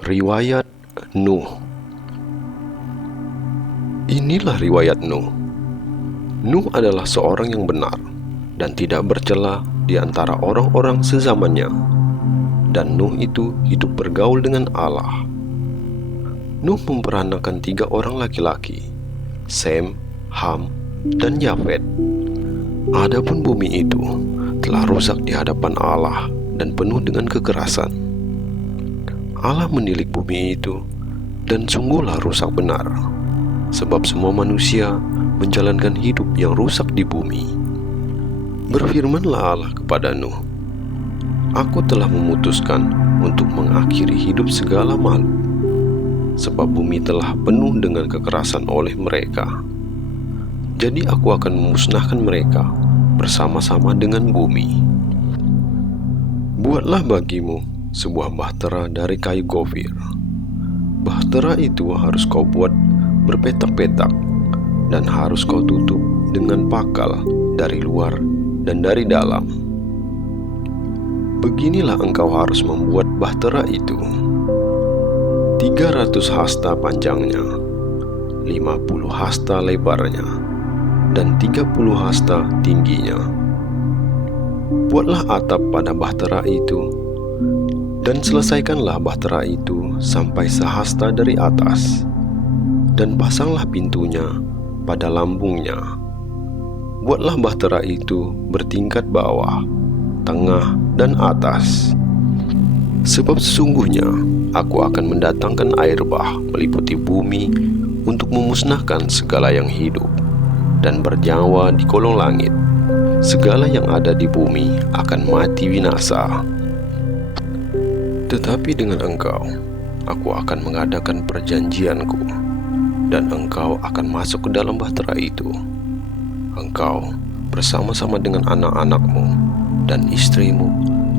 Riwayat Nuh. Inilah riwayat Nuh. Nuh adalah seorang yang benar dan tidak bercela di antara orang-orang sezamannya. Dan Nuh itu hidup bergaul dengan Allah. Nuh memperanakan 3 orang laki-laki, Sem, Ham, dan Yafet. Adapun bumi itu telah rusak di hadapan Allah dan penuh dengan kekerasan. Allah menilik bumi itu, dan sungguhlah rusak benar, sebab semua manusia menjalankan hidup yang rusak di bumi. Berfirmanlah Allah kepada Nuh, Aku telah memutuskan untuk mengakhiri hidup segala makhluk, sebab bumi telah penuh dengan kekerasan oleh mereka. Jadi aku akan memusnahkan mereka bersama-sama dengan bumi. Buatlah bagimu sebuah bahtera dari kayu gofir. Bahtera itu harus kau buat berpetak-petak, dan harus kau tutup dengan pakal dari luar dan dari dalam. Beginilah engkau harus membuat bahtera itu: 300 hasta panjangnya, 50 hasta lebarnya, dan 30 hasta tingginya. Buatlah atap pada bahtera itu, dan selesaikanlah bahtera itu sampai sehasta dari atas, dan pasanglah pintunya pada lambungnya. Buatlah bahtera itu bertingkat bawah, tengah, dan atas. Sebab sesungguhnya aku akan mendatangkan air bah meliputi bumi untuk memusnahkan segala yang hidup dan bernyawa di kolong langit. Segala yang ada di bumi akan mati binasa. Tetapi dengan engkau, aku akan mengadakan perjanjianku, dan engkau akan masuk ke dalam bahtera itu. Engkau bersama-sama dengan anak-anakmu, dan istrimu,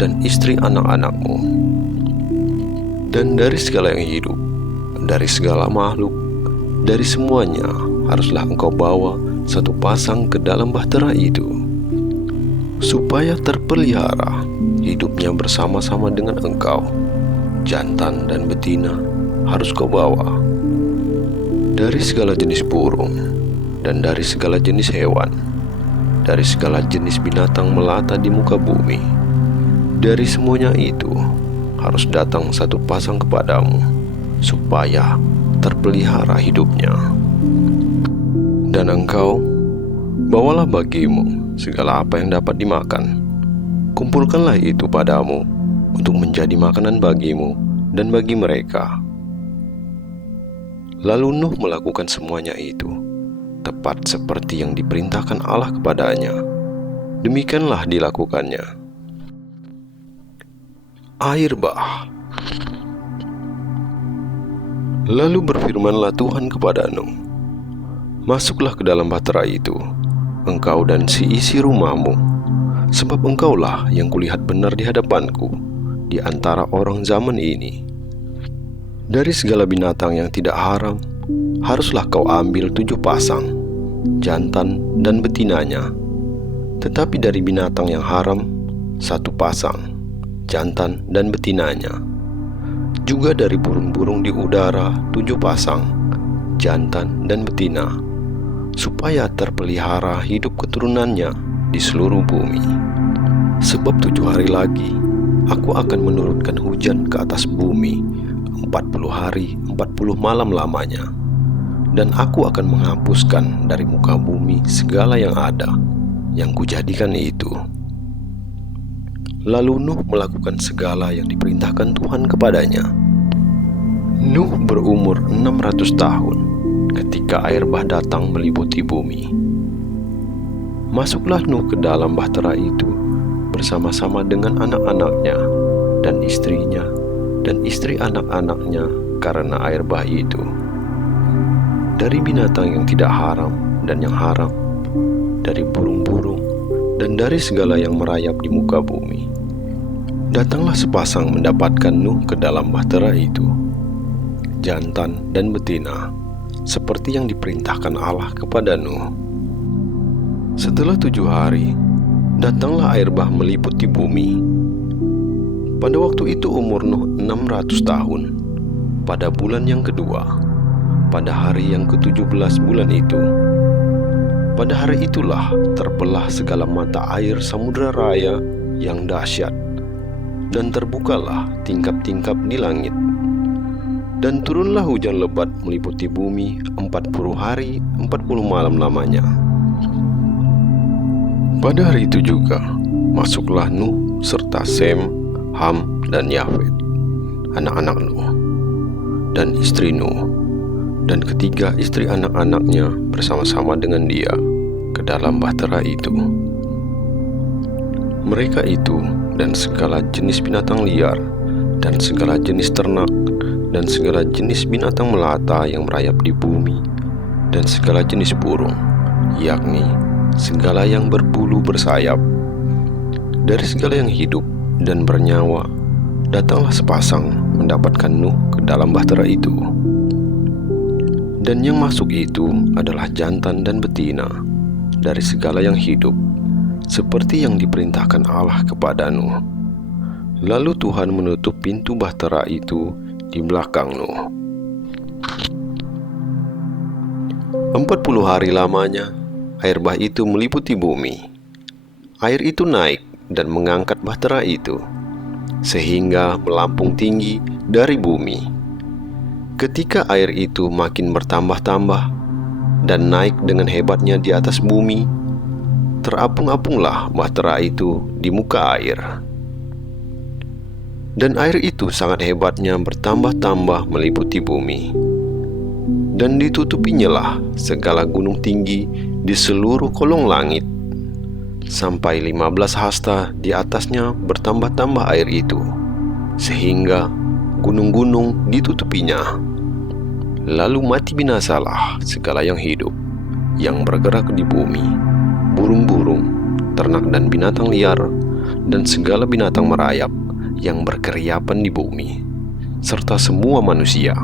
dan istri anak-anakmu. Dan dari segala yang hidup, dari segala makhluk, dari semuanya haruslah engkau bawa satu pasang ke dalam bahtera itu, supaya terpelihara hidupnya bersama-sama dengan engkau. Jantan dan betina harus kau bawa. Dari segala jenis burung, dan dari segala jenis hewan, dari segala jenis binatang melata di muka bumi, dari semuanya itu harus datang satu pasang kepadamu, supaya terpelihara hidupnya. Dan engkau bawalah bagimu segala apa yang dapat dimakan. Kumpulkanlah itu padamu untuk menjadi makanan bagimu dan bagi mereka. Lalu Nuh melakukan semuanya itu, tepat seperti yang diperintahkan Allah kepadanya. Demikianlah dilakukannya. Air bah. Lalu berfirmanlah Tuhan kepada Nuh, Masuklah ke dalam bahtera itu, engkau dan si isi rumahmu, sebab engkaulah yang kulihat benar di hadapanku di antara orang zaman ini. Dari segala binatang yang tidak haram, haruslah kau ambil 7 pasang, jantan dan betinanya. Tetapi dari binatang yang haram, 1 pasang, jantan dan betinanya. Juga dari burung-burung di udara 7 pasang, jantan dan betina, supaya terpelihara hidup keturunannya di seluruh bumi. Sebab 7 hari lagi aku akan menurunkan hujan ke atas bumi 40 hari 40 malam lamanya, dan aku akan menghapuskan dari muka bumi segala yang ada yang kujadikan itu. Lalu Nuh melakukan segala yang diperintahkan Tuhan kepadanya. Nuh berumur 600 tahun ketika air bah datang meliputi bumi. Masuklah Nuh ke dalam bahtera itu bersama-sama dengan anak-anaknya dan istrinya dan istri anak-anaknya karena air bah itu. Dari binatang yang tidak haram dan yang haram, dari burung-burung, dan dari segala yang merayap di muka bumi, datanglah sepasang mendapatkan Nuh ke dalam bahtera itu, jantan dan betina, seperti yang diperintahkan Allah kepada Nuh. Setelah 7 hari, datanglah air bah meliputi bumi. Pada waktu itu umur Nuh 600 tahun, pada bulan yang kedua, pada hari yang ke-17 bulan itu. Pada hari itulah terbelah segala mata air samudera raya yang dahsyat, dan terbukalah tingkap-tingkap di langit. Dan turunlah hujan lebat meliputi bumi 40 hari 40 malam lamanya. Pada hari itu juga masuklah Nuh serta Sem, Ham, dan Yafet, anak-anak Nuh, dan istri Nuh, dan ketiga istri anak-anaknya bersama-sama dengan dia ke dalam bahtera itu. Mereka itu dan segala jenis binatang liar, dan segala jenis ternak, dan segala jenis binatang melata yang merayap di bumi, dan segala jenis burung, yakni segala yang berbulu bersayap. Dari segala yang hidup dan bernyawa, datanglah sepasang mendapatkan Nuh ke dalam bahtera itu. Dan yang masuk itu adalah jantan dan betina dari segala yang hidup, seperti yang diperintahkan Allah kepada Nuh. Lalu Tuhan menutup pintu bahtera itu di belakang Nuh. 40 hari lamanya air bah itu meliputi bumi. Air itu naik dan mengangkat bahtera itu, sehingga melampung tinggi dari bumi. Ketika air itu makin bertambah-tambah dan naik dengan hebatnya di atas bumi, terapung-apunglah bahtera itu di muka air. Dan air itu sangat hebatnya bertambah-tambah meliputi bumi. Dan ditutupinyalah segala gunung tinggi di seluruh kolong langit, sampai 15 hasta di atasnya bertambah-tambah air itu, sehingga gunung-gunung ditutupinya. Lalu mati binasalah segala yang hidup, yang bergerak di bumi, burung-burung, ternak dan binatang liar, dan segala binatang merayap yang berkeriapan di bumi, serta semua manusia.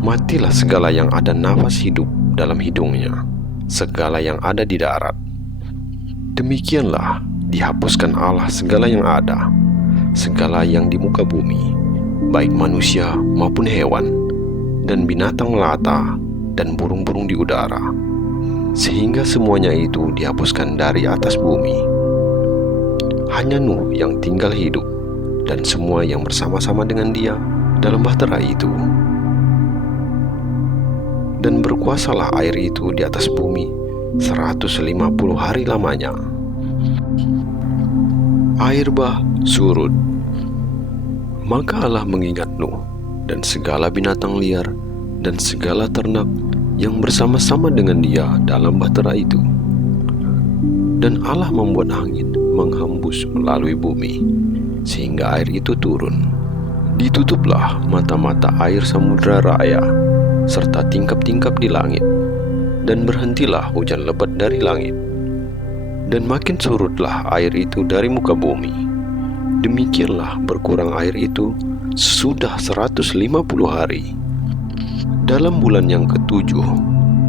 Matilah segala yang ada nafas hidup dalam hidungnya, segala yang ada di darat. Demikianlah dihapuskan Allah segala yang ada, segala yang di muka bumi, baik manusia maupun hewan, dan binatang melata, dan burung-burung di udara, sehingga semuanya itu dihapuskan dari atas bumi. Hanya Nuh yang tinggal hidup, dan semua yang bersama-sama dengan dia dalam bahtera itu. Dan berkuasalah air itu di atas bumi 150 hari lamanya. Air bah surut. Maka Allah mengingat Nuh dan segala binatang liar dan segala ternak yang bersama-sama dengan dia dalam bahtera itu. Dan Allah membuat angin menghembus melalui bumi, sehingga air itu turun. Ditutuplah mata-mata air samudera raya, serta tingkap-tingkap di langit, dan berhentilah hujan lebat dari langit. Dan makin surutlah air itu dari muka bumi. Demikianlah berkurang air itu sudah 150 hari. Dalam bulan yang ketujuh,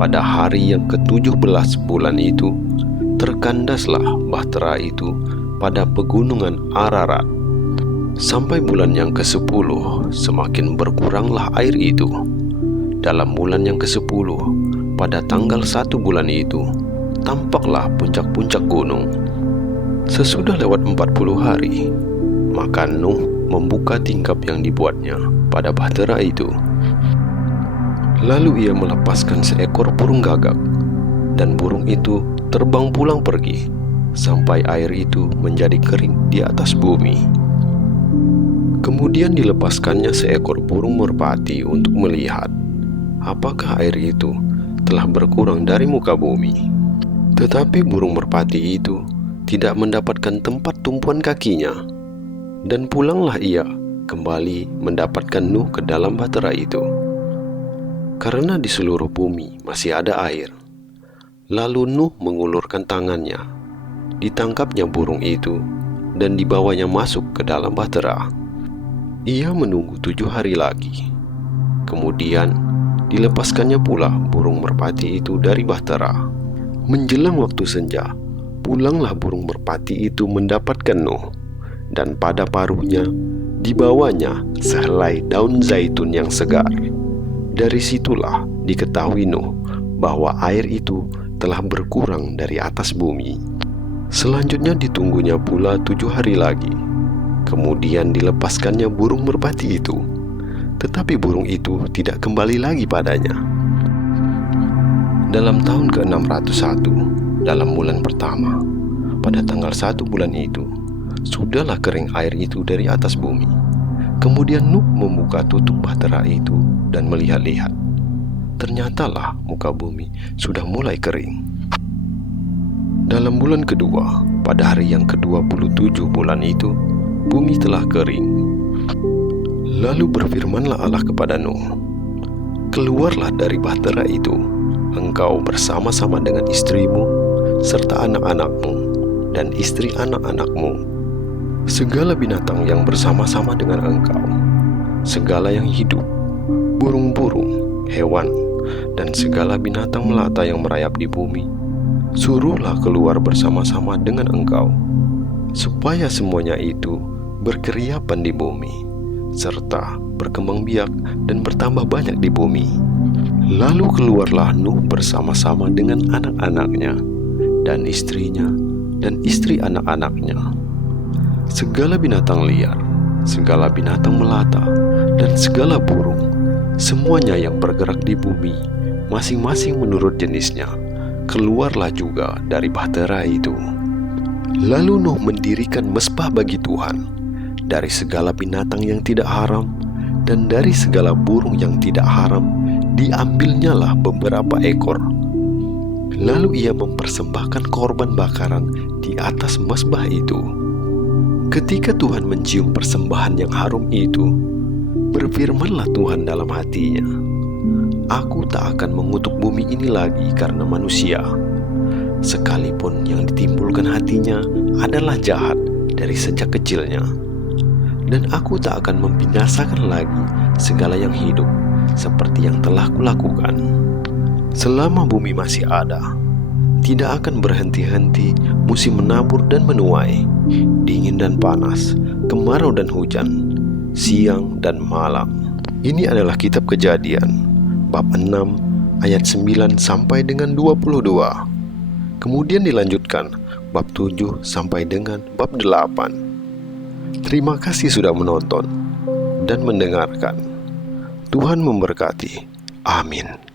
pada hari yang ke-17 bulan itu, terkandaslah bahtera itu pada pegunungan Ararat. Sampai bulan yang ke-10, semakin berkuranglah air itu. Dalam bulan yang ke-10, pada tanggal 1 bulan itu, tampaklah puncak-puncak gunung. Sesudah lewat 40 hari, maka Nuh membuka tingkap yang dibuatnya pada bahtera itu. Lalu ia melepaskan seekor burung gagak, dan burung itu terbang pulang pergi, sampai air itu menjadi kering di atas bumi. Kemudian dilepaskannya seekor burung merpati untuk melihat apakah air itu telah berkurang dari muka bumi. Tetapi burung merpati itu tidak mendapatkan tempat tumpuan kakinya, dan pulanglah ia kembali mendapatkan Nuh ke dalam bahtera itu, karena di seluruh bumi masih ada air. Lalu Nuh mengulurkan tangannya, ditangkapnya burung itu, dan dibawanya masuk ke dalam bahtera. Ia menunggu 7 hari lagi. Kemudian dilepaskannya pula burung merpati itu dari bahtera. Menjelang waktu senja, pulanglah burung merpati itu mendapatkan Nuh, dan pada paruhnya dibawanya sehelai daun zaitun yang segar. Dari situlah diketahui Nuh bahwa air itu telah berkurang dari atas bumi. Selanjutnya ditunggunya pula 7 hari lagi. Kemudian dilepaskannya burung merpati itu. Tetapi burung itu tidak kembali lagi padanya. Dalam tahun ke-601, dalam bulan pertama, pada tanggal 1 bulan itu, sudahlah kering air itu dari atas bumi. Kemudian Nuh membuka tutup bahtera itu dan melihat-lihat. Ternyatalah muka bumi sudah mulai kering. Dalam bulan kedua, pada hari yang ke-27 bulan itu, bumi telah kering. Lalu berfirmanlah Allah kepada Nuh, "Keluarlah dari bahtera itu, engkau bersama-sama dengan istrimu, serta anak-anakmu, dan istri anak-anakmu, segala binatang yang bersama-sama dengan engkau, segala yang hidup, burung-burung, hewan, dan segala binatang melata yang merayap di bumi, suruhlah keluar bersama-sama dengan engkau, supaya semuanya itu berkeriapan di bumi, serta berkembang biak dan bertambah banyak di bumi." Lalu keluarlah Nuh bersama-sama dengan anak-anaknya, dan istrinya, dan istri anak-anaknya, segala binatang liar, segala binatang melata, dan segala burung, semuanya yang bergerak di bumi, masing-masing menurut jenisnya, keluarlah juga dari bahtera itu. Lalu Nuh mendirikan mezbah bagi Tuhan, dari segala binatang yang tidak haram, dan dari segala burung yang tidak haram, diambilnyalah beberapa ekor. Lalu ia mempersembahkan korban bakaran di atas mezbah itu. Ketika Tuhan mencium persembahan yang harum itu, berfirmanlah Tuhan dalam hatinya, "Aku tak akan mengutuk bumi ini lagi karena manusia, sekalipun yang ditimbulkan hatinya adalah jahat dari sejak kecilnya. Dan aku tak akan membinasakan lagi segala yang hidup seperti yang telah kulakukan. Selama bumi masih ada, tidak akan berhenti-henti musim menabur dan menuai, dingin dan panas, kemarau dan hujan, siang dan malam." Ini adalah kitab Kejadian, bab 6, ayat 9 sampai dengan 22. Kemudian dilanjutkan bab 7 sampai dengan bab 8. Terima kasih sudah menonton dan mendengarkan. Tuhan memberkati. Amin.